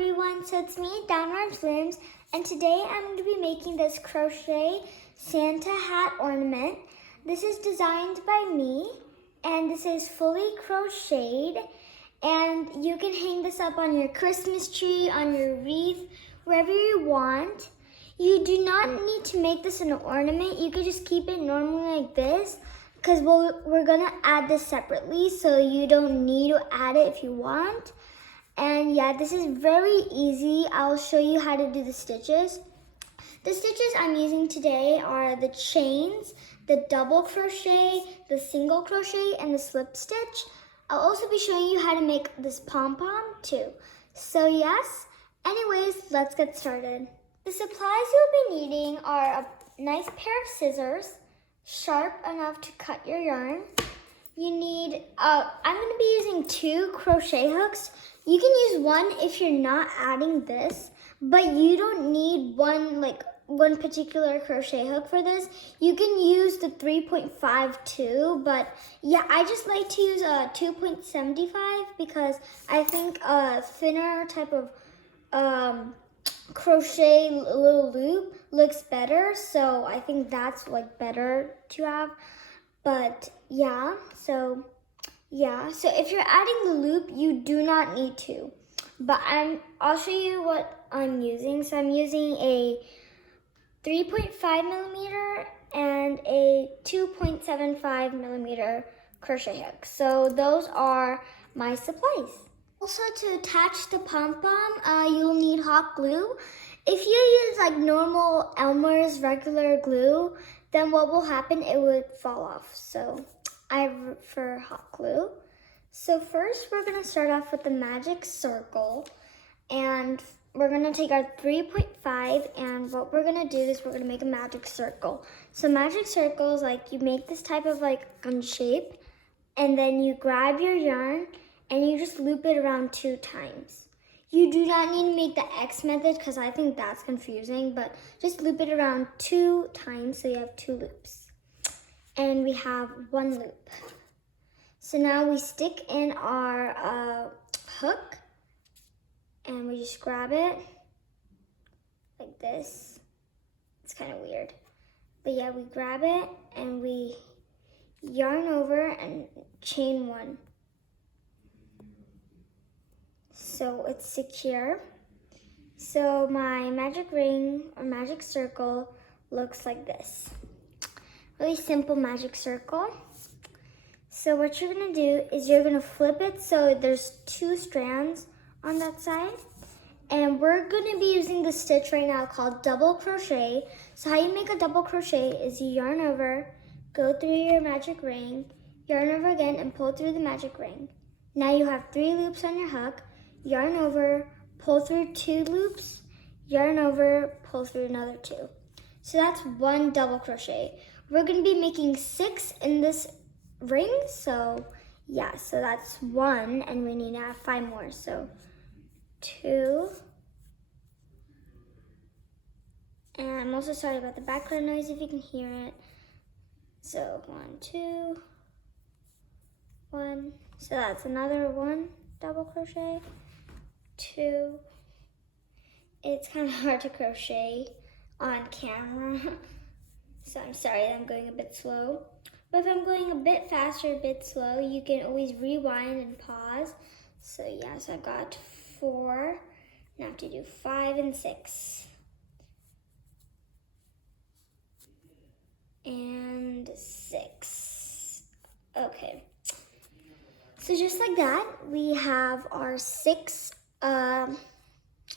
everyone, so it's me, Downward Blooms, and today I'm going to be making this crochet Santa hat ornament. This is designed by me, and this is fully crocheted, and you can hang this up on your Christmas tree, on your wreath, wherever you want. You do not need to make this an ornament. You could just keep it normally like this, because we're going to add this separately, so you don't need to add it if you want. And yeah, this is very easy. I'll show you how to do the stitches. The stitches I'm using today are the chains, the double crochet, the single crochet, and the slip stitch. I'll also be showing you how to make this pom-pom too. So yes, anyways, let's get started. The supplies you'll be needing are a nice pair of scissors, sharp enough to cut your yarn. You need, I'm going to be using 2 crochet hooks. You can use one if you're not adding this, but you don't need one particular crochet hook for this. You can use the 3.52, but yeah, I just like to use a 2.75 because I think a thinner type of crochet little loop looks better, so I think that's better to have. But yeah, so if you're adding the loop, you do not need to. But I'll show you what I'm using. So I'm using a 3.5 millimeter and a 2.75 millimeter crochet hook. So those are my supplies. Also, to attach the pom-pom, you'll need hot glue. If you use normal Elmer's regular glue, then what will happen, it would fall off. So I prefer hot glue. So first we're gonna start off with the magic circle, and we're gonna take our 3.5, and what we're gonna do is we're gonna make a magic circle. So magic circles, you make this type of gun shape, and then you grab your yarn and you just loop it around 2 times. You do not need to make the X method because I think that's confusing, but just loop it around 2 times so you have 2 loops. And we have 1 loop. So now we stick in our hook and we just grab it like this. It's kind of weird. But yeah, we grab it and we yarn over and chain 1. So it's secure. So my magic ring or magic circle looks like this. Really simple magic circle. So what you're gonna do is you're gonna flip it so there's 2 strands on that side. And we're gonna be using the stitch right now called double crochet. So how you make a double crochet is you yarn over, go through your magic ring, yarn over again and pull through the magic ring. Now you have 3 loops on your hook. Yarn over, pull through 2 loops, yarn over, pull through another 2. So that's 1 double crochet. We're gonna be making 6 in this ring, so yeah, so that's 1, and we need to have 5 more, so 2. And I'm also sorry about the background noise if you can hear it. So 1, 2, 1, so that's another 1 double crochet. 2. It's kind of hard to crochet on camera, so I'm sorry I'm going a bit slow. But if I'm going a bit faster, a bit slow, you can always rewind and pause. So yeah, so I've got 4. Now I have to do 5 and 6. And 6. Okay. So just like that, we have our 6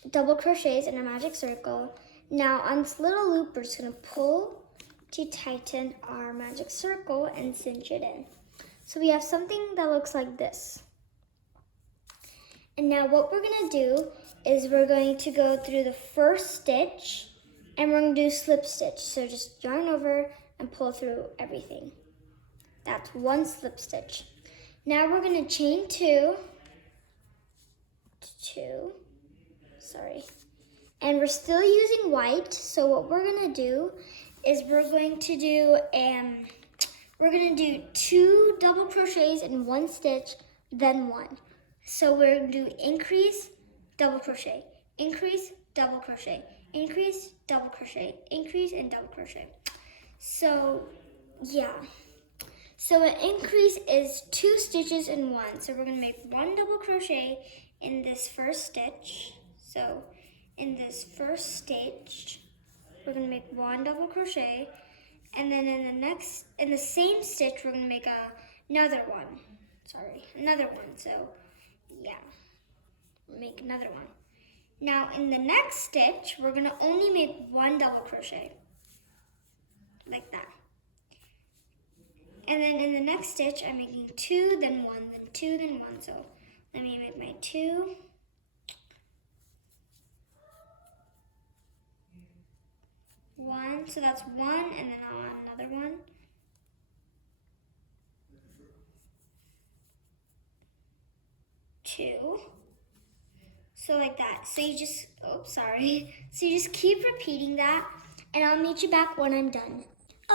double crochets in a magic circle. Now on this little loop, we're just gonna pull to tighten our magic circle and cinch it in. So we have something that looks like this. And now what we're gonna do is we're going to go through the first stitch and we're gonna do slip stitch. So just yarn over and pull through everything. That's 1 slip stitch. Now we're gonna chain 2, and we're still using white. So what we're gonna do is we're going to do 2 double crochets in 1 stitch, then 1. So we're gonna do increase, double crochet, increase, double crochet, increase, double crochet, increase, and double crochet. So yeah, so an increase is 2 stitches in one. So we're gonna make 1 double crochet in this first stitch. So in this first stitch, we're gonna make 1 double crochet, and then in the same stitch, we're gonna make another one. So yeah, make another one. Now in the next stitch, we're gonna only make 1 double crochet, like that. And then in the next stitch, I'm making 2, then 1, then 2, then 1. So let me make my 2. 1, so that's 1, and then I'll add another one. 2. So like that. So you just, So you just keep repeating that, and I'll meet you back when I'm done.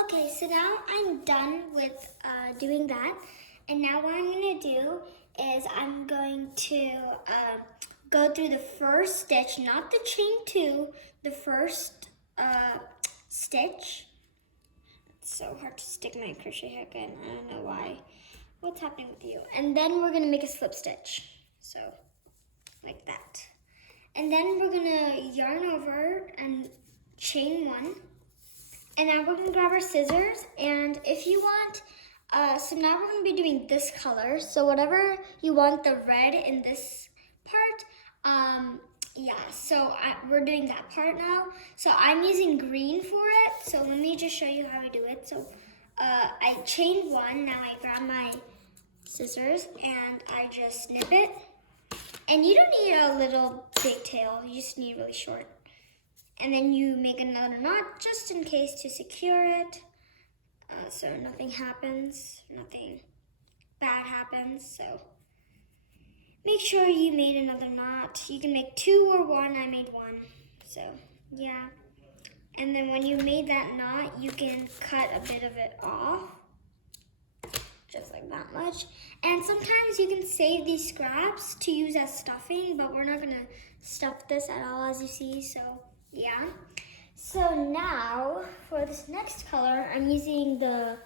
Okay, so now I'm done with doing that, and now what I'm gonna do is I'm going to go through the first stitch, not the chain 2, the first stitch. It's so hard to stick my crochet hook in. I don't know why. What's happening with you? And then we're gonna make a slip stitch. So like that. And then we're gonna yarn over and chain 1. And now we're gonna grab our scissors, and if you want, so now we're gonna be doing this color. So whatever you want, the red in this part, yeah, so we're doing that part now. So I'm using green for it. So let me just show you how I do it. So I chained 1, now I grab my scissors and I just snip it. And you don't need a little big tail, you just need really short. And then you make another knot just in case to secure it, so nothing happens, nothing bad happens. So make sure you made another knot. You can make 2 or 1, I made 1, so yeah. And then when you made that knot, you can cut a bit of it off, just like that much. And sometimes you can save these scraps to use as stuffing, but we're not gonna stuff this at all, as you see, so yeah. So now for this next color, I'm using the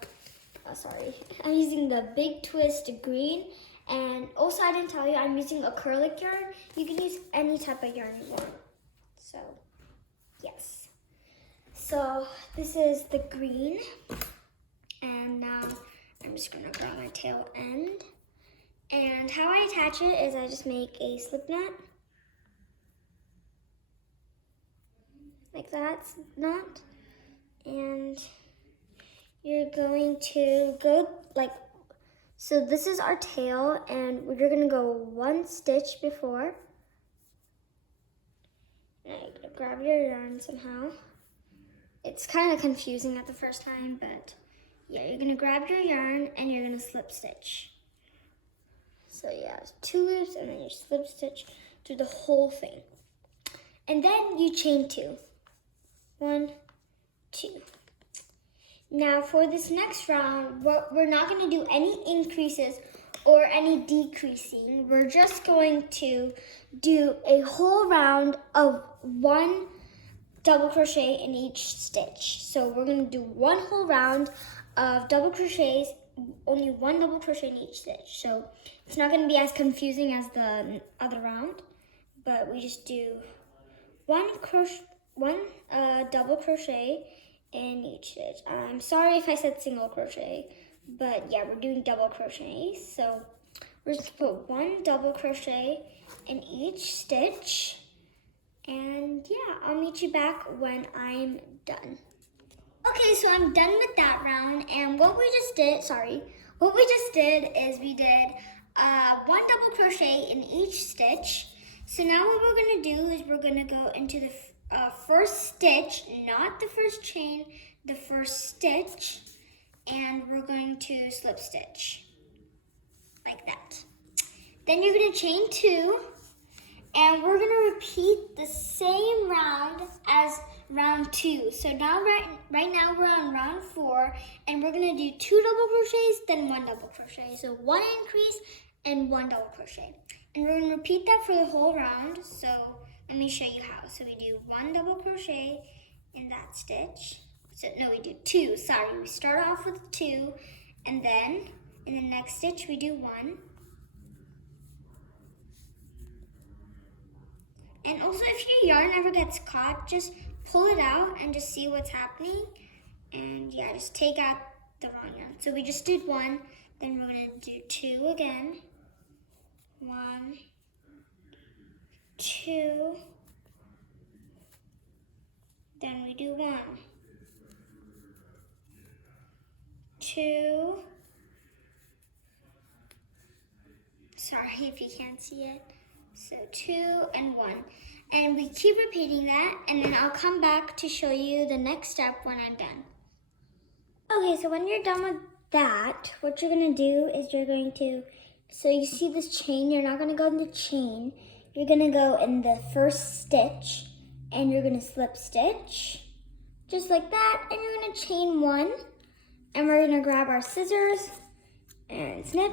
Big Twist green, and also I didn't tell you I'm using acrylic yarn. You can use any type of yarn you want. So yes. So this is the green, and now I'm just gonna grab my tail end. And how I attach it is I just make a slip knot. Like that knot, and you're going to go like, so this is our tail, and you're gonna go 1 stitch before. Now you're gonna grab your yarn somehow. It's kind of confusing at the first time, but yeah, you're gonna grab your yarn and you're gonna slip stitch. So yeah, 2 loops, and then you slip stitch through the whole thing. And then you chain 2. 1, 2. Now for this next round, we're not going to do any increases or any decreasing. We're just going to do a whole round of 1 double crochet in each stitch. So we're going to do 1 whole round of double crochets, only 1 double crochet in each stitch. So it's not going to be as confusing as the other round, but we just do 1 double crochet in each stitch. I'm sorry if I said single crochet, but yeah, we're doing double crochets. So we're just gonna put 1 double crochet in each stitch, and yeah, I'll meet you back when I'm done. Okay, so I'm done with that round, and what we just did is we did 1 double crochet in each stitch. So now what we're gonna do is we're gonna go into the first stitch, not the first chain, the first stitch, and we're going to slip stitch like that. Then you're going to chain 2, and we're going to repeat the same round as round 2. So now right now we're on round 4, and we're going to do 2 double crochets, then 1 double crochet. So 1 increase and 1 double crochet. And we're gonna repeat that for the whole round. So let me show you how. So we do 1 double crochet in that stitch. So no, we do 2, sorry. We start off with 2, and then in the next stitch we do 1. And also if your yarn ever gets caught, just pull it out and just see what's happening. And yeah, just take out the wrong yarn. So we just did 1, then we're gonna do 2 again. 1, 2, then we do 1, 2, sorry if you can't see it, so 2 and 1. And we keep repeating that, and then I'll come back to show you the next step when I'm done. Okay, so when you're done with that, what you're gonna do is you're going to, so you see this chain, you're not gonna go in the chain, you're gonna go in the first stitch, and you're gonna slip stitch, just like that, and you're gonna chain 1, and we're gonna grab our scissors, and snip,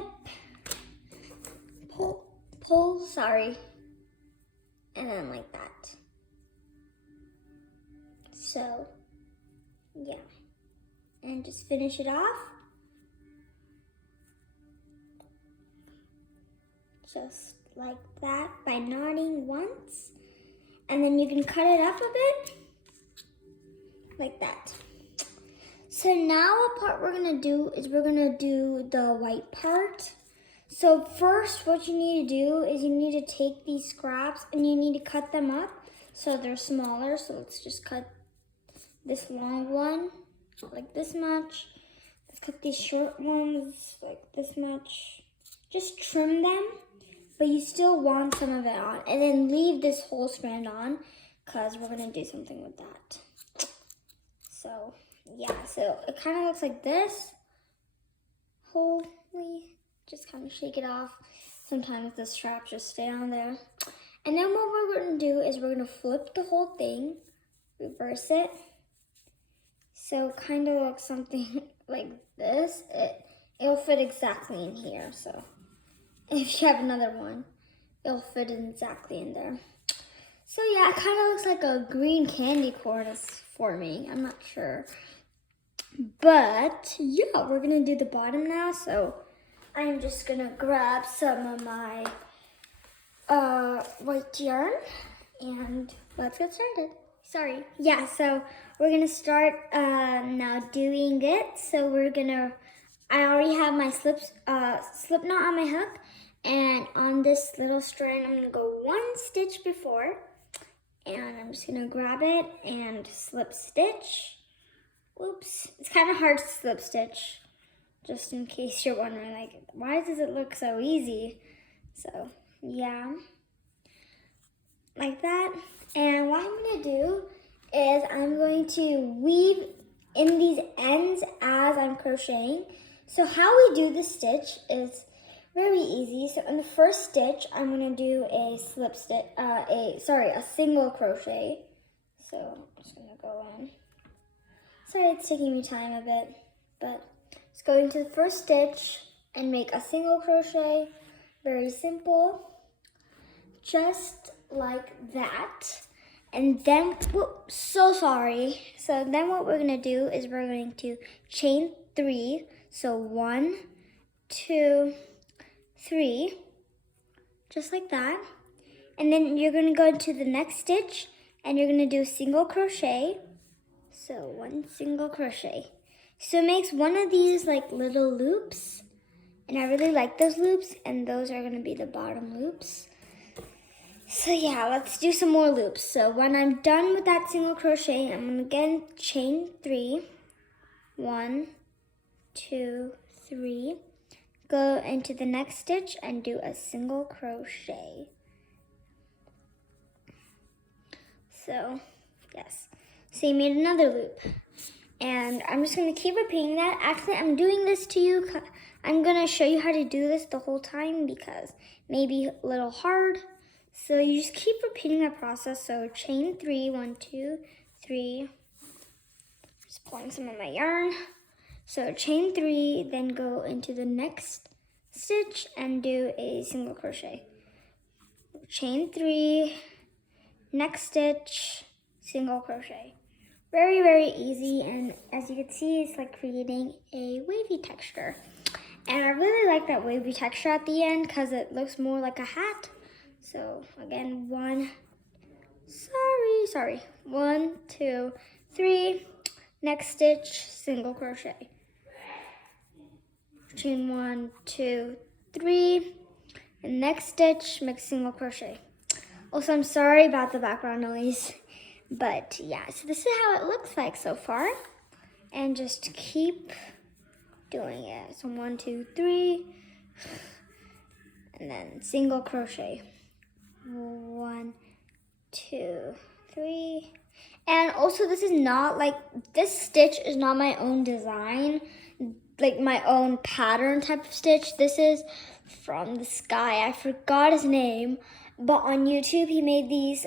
pull, sorry, and then like that. So, yeah, and just finish it off. Just like that by knotting once, and then you can cut it up a bit like that. So now what part we're gonna do is we're gonna do the white part. So first what you need to do is you need to take these scraps and you need to cut them up so they're smaller. So let's just cut this long one like this much. Let's cut these short ones like this much. Just trim them, but you still want some of it on, and then leave this whole strand on because we're gonna do something with that. So yeah, so it kind of looks like this. Holy, just kind of shake it off. Sometimes the straps just stay on there. And then what we're gonna do is we're gonna flip the whole thing, reverse it. So it kind of looks something like this. It'll fit exactly in here, so. If you have another one, it'll fit exactly in there. So yeah, it kind of looks like a green candy corn is forming. I'm not sure. But yeah, we're gonna do the bottom now. So I'm just gonna grab some of my white yarn and let's get started. Sorry. Yeah, so we're gonna start now doing it. So I already have my slip knot on my hook, and on this little strand I'm gonna go 1 stitch before, and I'm just gonna grab it and slip stitch. Oops, it's kind of hard to slip stitch, just in case you're wondering, like, why does it look so easy? So yeah, like that. And what I'm gonna do is I'm going to weave in these ends as I'm crocheting. So how we do the stitch is very easy. So in the first stitch, I'm gonna do a slip stitch, a single crochet. So I'm just gonna go in. Sorry, it's taking me time a bit, but just go into the first stitch and make a single crochet. Very simple, just like that. And then, whoops, so sorry. So then what we're gonna do is we're going to chain 3. So 1, 2, 3, just like that. And then you're gonna go into the next stitch and you're gonna do a single crochet. So 1 single crochet. So it makes one of these like little loops, and I really like those loops, and those are gonna be the bottom loops. So yeah, let's do some more loops. So when I'm done with that single crochet, I'm gonna again chain 3. 1, 2, 3. Go into the next stitch and do a single crochet. So yes, so you made another loop. And I'm just gonna keep repeating that. Actually, I'm doing this to you. I'm gonna show you how to do this the whole time because maybe a little hard. So you just keep repeating that process. So chain 3, 1, 2, 3. Just pulling some of my yarn. So chain 3, then go into the next stitch and do a single crochet. chain 3, next stitch, single crochet. Very, very easy, and as you can see, it's like creating a wavy texture. And I really like that wavy texture at the end because it looks more like a hat. So again, 1, 2, 3, next stitch, single crochet. Chain 1, 2, 3, and next stitch, make single crochet. Also, I'm sorry about the background noise, but yeah, so this is how it looks like so far. And just keep doing it. So 1, 2, 3, and then single crochet. 1, 2, 3. And also, this is not like, this stitch is not my own design, like my own pattern type of stitch. This is from this guy. I forgot his name, but on YouTube he made these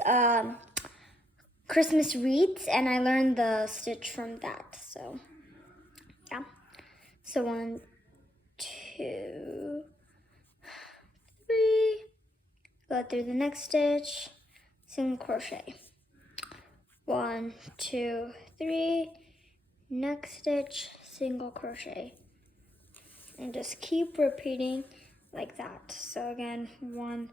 Christmas wreaths, and I learned the stitch from that. So yeah. So 1, 2, 3. Go through the next stitch, single crochet. 1, 2, 3. Next stitch, single crochet. And just keep repeating like that. So again, 1,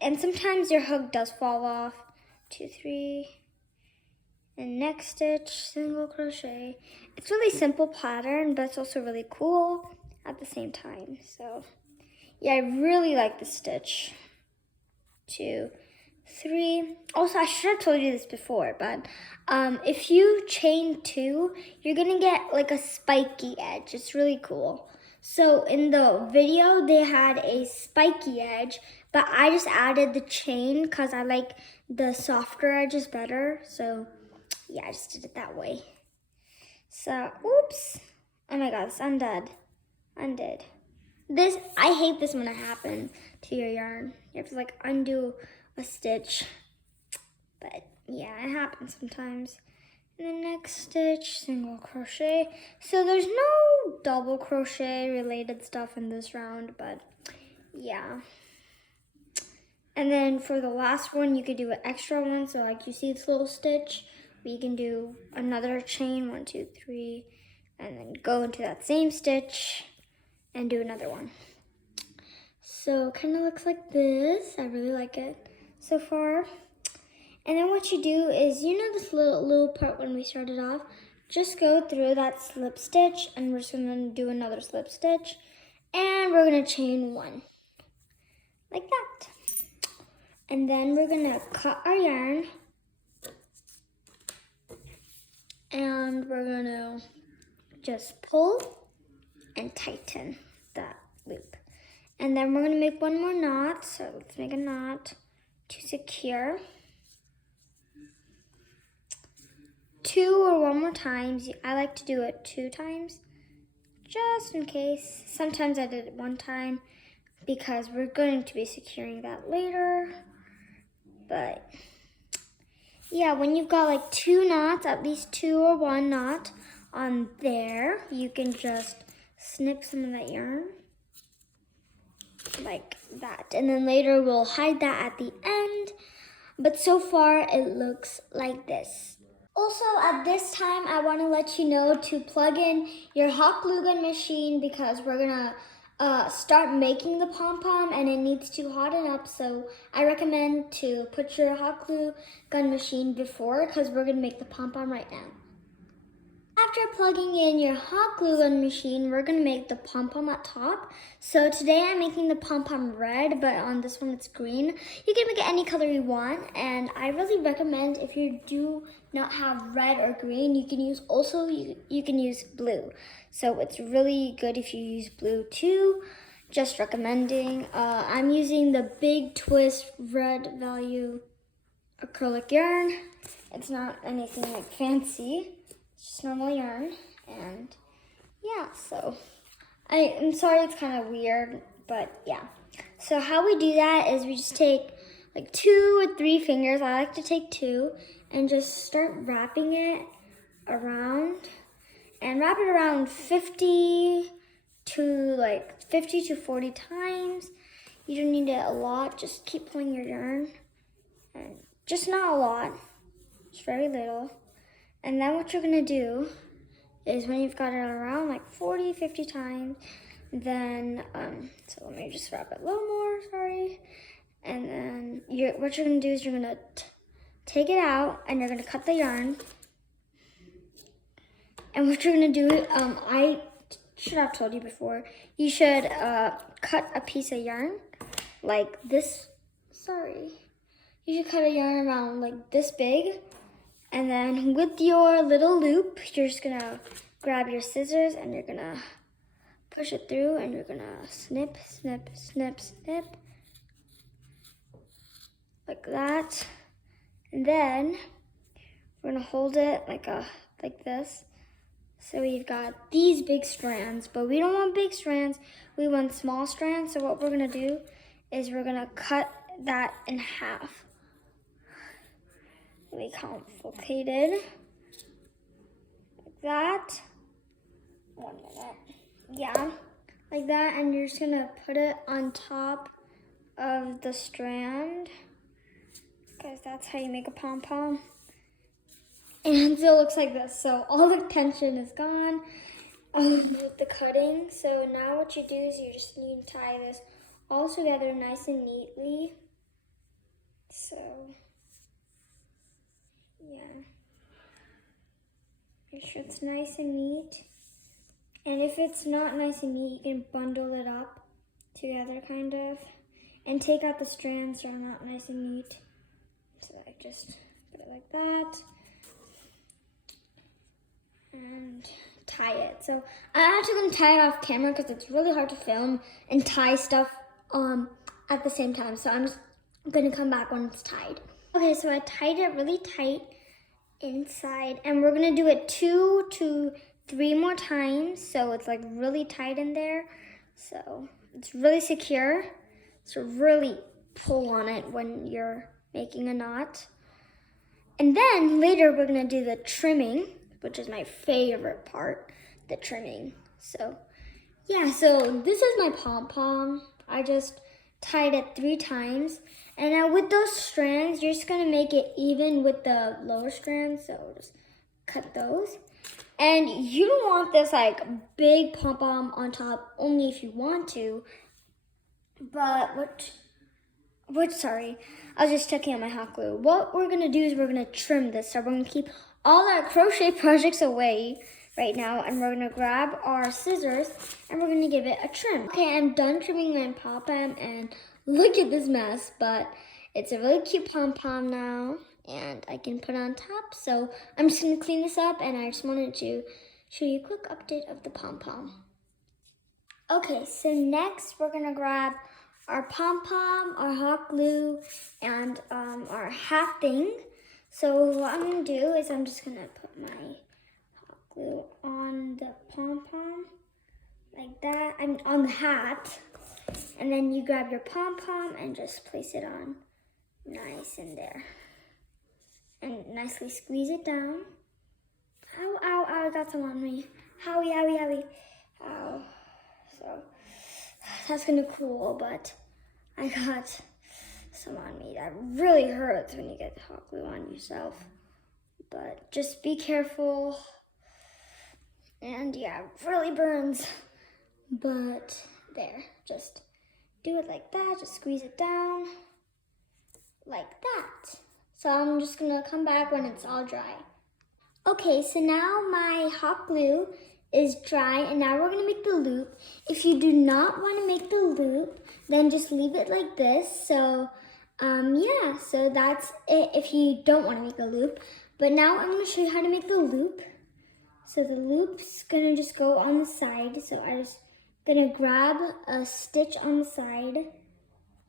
and sometimes your hook does fall off. 2, 3, and next stitch, single crochet. It's really simple pattern, but it's also really cool at the same time. So yeah, I really like this stitch. 2, 3. Also, I should have told you this before, but if you chain 2, you're gonna get like a spiky edge. It's really cool. So in the video, they had a spiky edge, but I just added the chain because I like the softer edges better. So yeah, I just did it that way. So, oops. Oh my god, it's undid. This, I hate this when it happens to your yarn. You have to like undo a stitch. But yeah, it happens sometimes. And the next stitch, single crochet. So there's no double crochet related stuff in this round, but yeah. And then for the last one, you could do an extra one. So like you see this little stitch, we can do another chain, 1, 2, 3, and then go into that same stitch and do another one. So it kind of looks like this. I really like it so far. And then what you do is, you know this little part when we started off, just go through that slip stitch, and we're just gonna do another slip stitch, and we're gonna chain 1, like that. And then we're gonna cut our yarn, and we're gonna just pull and tighten that loop. And then we're gonna make one more knot, so let's make a knot to secure. 2 or 1 more times. I like to do it 2 times, just in case. Sometimes I did it 1 time because we're going to be securing that later. But yeah, when you've got like 2 knots, at least 2 or 1 knot on there, you can just snip some of that yarn like that. And then later we'll hide that at the end. But so far it looks like this. Also, at this time, I want to let you know to plug in your hot glue gun machine because we're gonna start making the pom-pom and it needs to harden up. So I recommend to put your hot glue gun machine before because we're gonna make the pom-pom right now. After plugging in your hot glue gun machine, we're gonna make the pom-pom at top. So today I'm making the pom-pom red, but on this one it's green. You can make it any color you want, and I really recommend if you do not have red or green, you can use you can use blue. So it's really good if you use blue too. Just recommending. I'm using the Big Twist Red Value acrylic yarn. It's not anything like fancy. It's just normal yarn, and yeah, so I'm sorry it's kind of weird, but yeah. So how we do that is we just take like 2 or 3 fingers, I like to take 2, and just start wrapping it around, and wrap it around 50 to 40 times. You don't need it a lot. Just keep pulling your yarn. And just not a lot. Just very little. And then what you're gonna do is when you've got it around like 40, 50 times, then, so let me just wrap it a little more, sorry. And then what you're gonna do is you're gonna take it out and you're gonna cut the yarn. And what you're gonna do, I should have told you before, you should cut a piece of yarn like this, sorry. You should cut a yarn around like this big. And then with your little loop, you're just gonna grab your scissors and you're gonna push it through and you're gonna snip, snip, snip, snip. Like that. And then we're gonna hold it like this. So we've got these big strands, but we don't want big strands, we want small strands. So what we're gonna do is we're gonna cut that in half. Really complicated. Like that. 1 minute. Yeah, like that, and you're just gonna put it on top of the strand, because that's how you make a pom-pom. And so it looks like this. So all the tension is gone with the cutting. So now what you do is you just need to tie this all together nice and neatly. So, yeah. Make sure it's nice and neat. And if it's not nice and neat, you can bundle it up together kind of. And take out the strands that are not nice and neat. So I just put it like that. And tie it. So I'm actually going to tie it off camera because it's really hard to film and tie stuff at the same time. So I'm just going to come back when it's tied. Okay, so I tied it really tight inside, and we're going to do it 2 to 3 more times. So it's like really tight in there. So it's really secure. So really pull on it when you're making a knot. And then later we're going to do the trimming, which is my favorite part, the trimming. So yeah, so this is my pom-pom. I just tied it 3 times. And now with those strands, you're just gonna make it even with the lower strands. So just cut those. And you don't want this like big pom-pom on top, only if you want to. But sorry, I was just checking out my hot glue. What we're gonna do is we're gonna trim this. So we're gonna keep all our crochet projects away right now, and we're gonna grab our scissors and we're gonna give it a trim. Okay, I'm done trimming my pom-pom, and look at this mess, but it's a really cute pom-pom now, and I can put it on top. So I'm just gonna clean this up, and I just wanted to show you a quick update of the pom-pom. Okay, so next we're gonna grab our pom-pom, our hot glue, and our hat thing. So what I'm gonna do is I'm just gonna put my hot glue on the pom-pom, like that. I'm on the hat. And then you grab your pom-pom and just place it on nice in there. And nicely squeeze it down. Ow, ow, ow, I got some on me. Howie, owie, owie. Ow. So that's gonna cool, but I got some on me. That really hurts when you get hot glue on yourself. But just be careful. And yeah, it really burns. But there, just do it like that. Just squeeze it down like that. So I'm just gonna come back when it's all dry. Okay, so now my hot glue is dry, and now we're gonna make the loop. If you do not wanna make the loop, then just leave it like this. So yeah, so that's it if you don't wanna make the loop. But now I'm gonna show you how to make the loop. So the loop's gonna just go on the side. So I just gonna grab a stitch on the side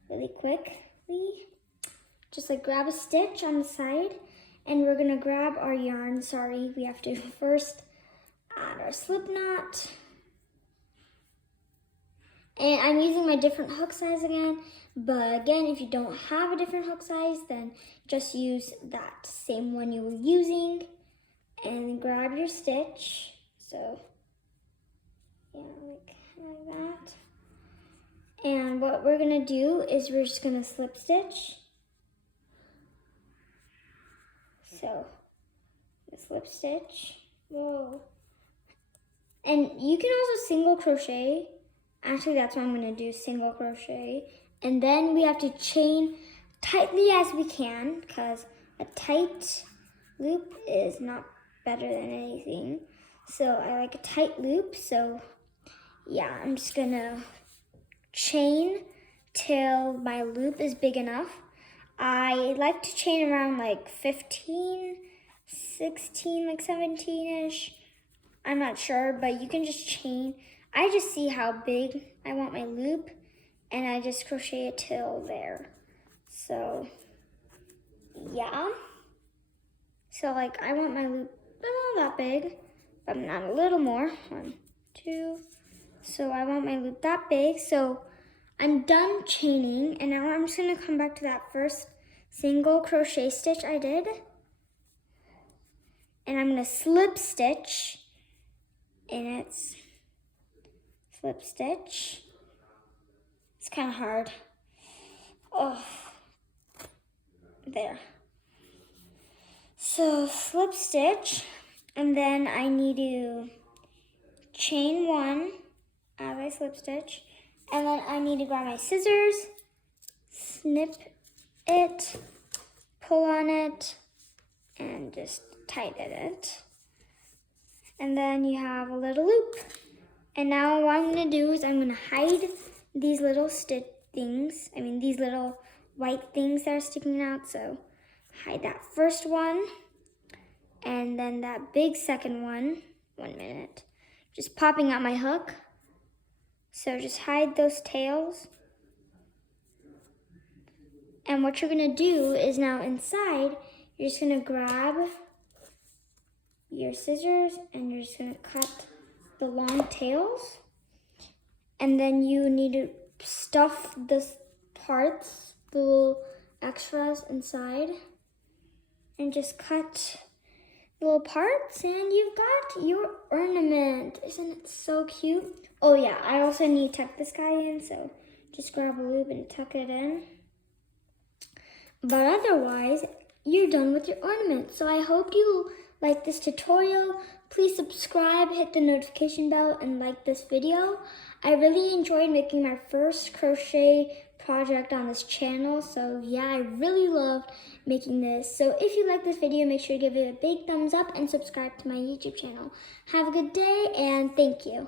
really quickly. Just like grab a stitch on the side, and we're gonna grab our yarn. Sorry, we have to first add our slip knot. And I'm using my different hook size again, but again, if you don't have a different hook size, then just use that same one you were using and grab your stitch. So yeah, like that. And what we're gonna do is we're just gonna slip stitch. So, slip stitch, whoa. And you can also single crochet. Actually, that's what I'm gonna do, single crochet. And then we have to chain tightly as we can, because a tight loop is not better than anything. So I like a tight loop, so yeah, I'm just gonna chain till my loop is big enough. I like to chain around like 15, 16, like 17-ish. I'm not sure, but you can just chain. I just see how big I want my loop, and I just crochet it till there. So, yeah. So like I want my loop not that big, but not a little more. 1, 2. So I want my loop that big. So I'm done chaining, and now I'm just gonna come back to that first single crochet stitch I did. And I'm gonna slip stitch, and it's slip stitch. It's kind of hard. Oh, there. So slip stitch, and then I need to chain 1 as I slip stitch, and then I need to grab my scissors, snip it, pull on it, and just tighten it. And then you have a little loop. And now what I'm gonna do is I'm gonna hide these little these little white things that are sticking out. So hide that first one, and then that big second one. 1 minute. Just popping out my hook. So just hide those tails. And what you're gonna do is now inside, you're just gonna grab your scissors and you're just gonna cut the long tails. And then you need to stuff the parts, the little extras inside, and just cut little parts, and you've got your ornament. Isn't it so cute? Oh yeah, I also need to tuck this guy in, so just grab a loop and tuck it in. But otherwise, you're done with your ornament. So I hope you like this tutorial. Please subscribe, hit the notification bell, and like this video. I really enjoyed making my first crochet project on this channel. So yeah, I really loved making this. So if you like this video, make sure to give it a big thumbs up and subscribe to my YouTube channel. Have a good day, and thank you.